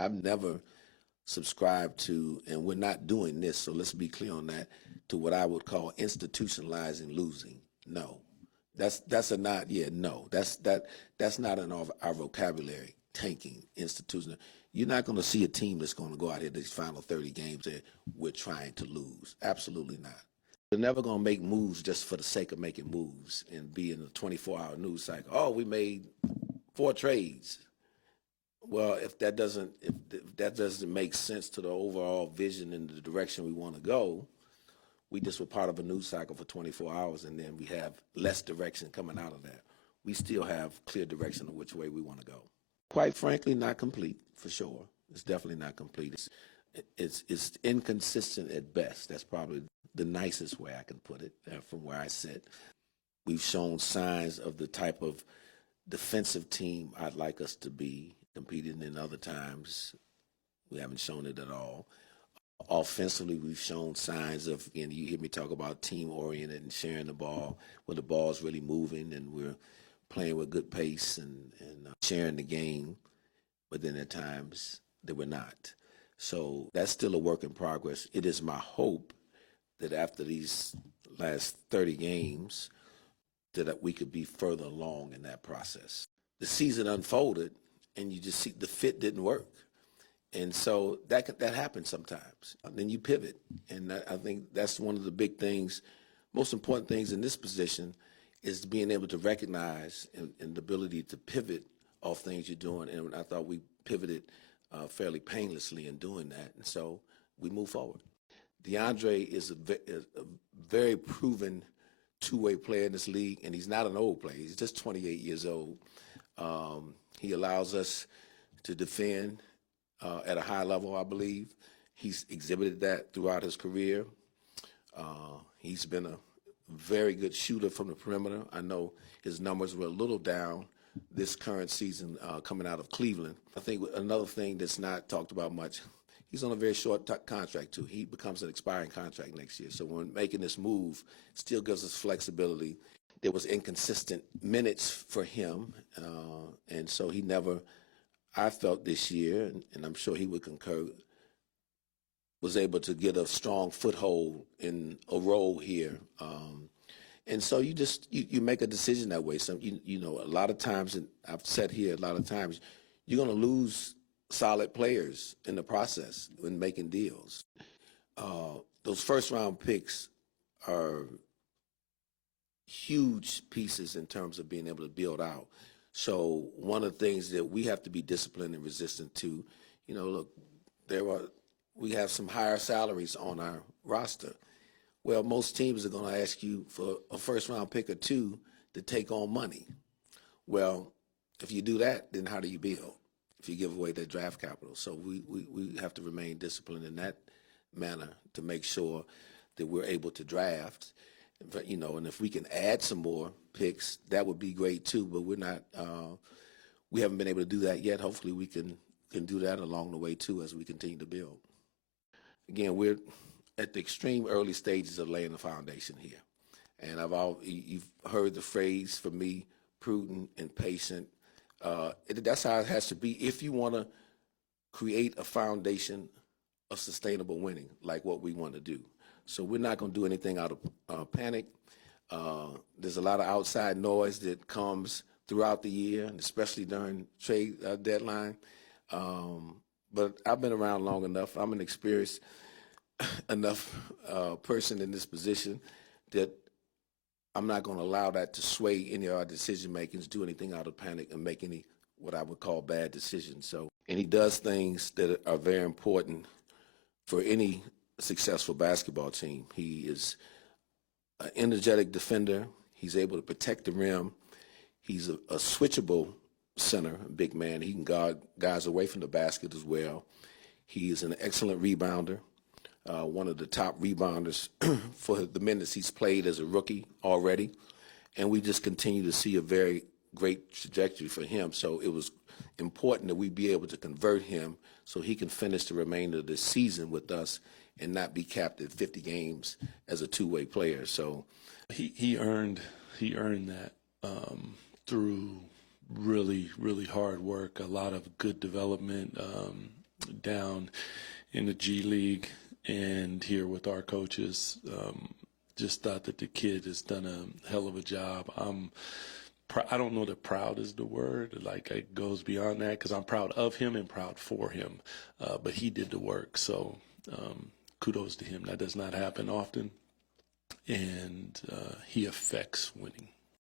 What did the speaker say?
I've never subscribed to, and we're not doing this, so let's be clear on that, to what I would call institutionalizing losing. No. That's a not, yeah, no. That's not in our vocabulary. Tanking, institutional. You're not going to see a team that's going to go out here these final 30 games that we're trying to lose. Absolutely not. They're never going to make moves just for the sake of making moves and be in a 24-hour news cycle. Oh, we made 4 trades. Well, if that doesn't make sense to the overall vision and the direction we want to go, we just were part of a news cycle for 24 hours, and then we have less direction coming out of that. We still have clear direction of which way we want to go. Quite frankly, not complete, for sure. It's definitely not complete. It's inconsistent at best. That's probably the nicest way I can put it from where I sit. We've shown signs of the type of defensive team I'd like us to be, competing in other times. We haven't shown it at all. Offensively, we've shown signs of, and you hear me talk about team-oriented and sharing the ball, where the ball's really moving and we're playing with good pace and sharing the game, but then at times that we're not. So that's still a work in progress. It is my hope that after these last 30 games that we could be further along in that process. The season unfolded, and you just see the fit didn't work. And so that happens sometimes. And then you pivot. And I think that's one of the big things, most important things in this position is being able to recognize and the ability to pivot off things you're doing. And I thought we pivoted fairly painlessly in doing that. And so we move forward. DeAndre is a very proven two-way player in this league, and he's not an old player. He's just 28 years old. He allows us to defend at a high level, I believe. He's exhibited that throughout his career. He's been a very good shooter from the perimeter. I know his numbers were a little down this current season coming out of Cleveland. I think another thing that's not talked about much, he's on a very short contract too. He becomes an expiring contract next year. So when making this move, it still gives us flexibility. There was inconsistent minutes for him, and so he never, I felt this year, and I'm sure he would concur, was able to get a strong foothold in a role here. And so you make a decision that way. So, you know, a lot of times, and I've said here a lot of times, you're going to lose solid players in the process when making deals. Those first-round picks are huge pieces in terms of being able to build out. So one of the things that we have to be disciplined and resistant to, you know, look, we have some higher salaries on our roster. Well, most teams are going to ask you for a first-round pick or 2 to take on money. Well, if you do that, then how do you build? If you give away that draft capital. So we have to remain disciplined in that manner to make sure that we're able to draft. You know, and if we can add some more picks, that would be great too. But we're not, we haven't been able to do that yet. Hopefully we can do that along the way too as we continue to build. Again, we're at the extreme early stages of laying the foundation here. And you've heard the phrase from me, prudent and patient. That's how it has to be if you want to create a foundation of sustainable winning, like what we want to do. So we're not going to do anything out of panic. There's a lot of outside noise that comes throughout the year, and especially during trade deadline. But I've been around long enough. I'm an experienced enough person in this position that I'm not going to allow that to sway any of our decision makings, do anything out of panic, and make any what I would call bad decisions. So, and he does things that are very important for any successful basketball team. He is an energetic defender. He's able to protect the rim. He's a switchable center, a big man. He can guard guys away from the basket as well. He is an excellent rebounder, one of the top rebounders for the minutes he's played as a rookie already. And we just continue to see a very great trajectory for him. So it was important that we be able to convert him so he can finish the remainder of the season with us and not be capped at 50 games as a two-way player. So he earned that through really hard work, a lot of good development, down in the G League and here with our coaches. Just thought that the kid has done a hell of a job. I don't know that proud is the word. Like, it goes beyond that because I'm proud of him and proud for him. But he did the work. So kudos to him. That does not happen often. And he affects winning.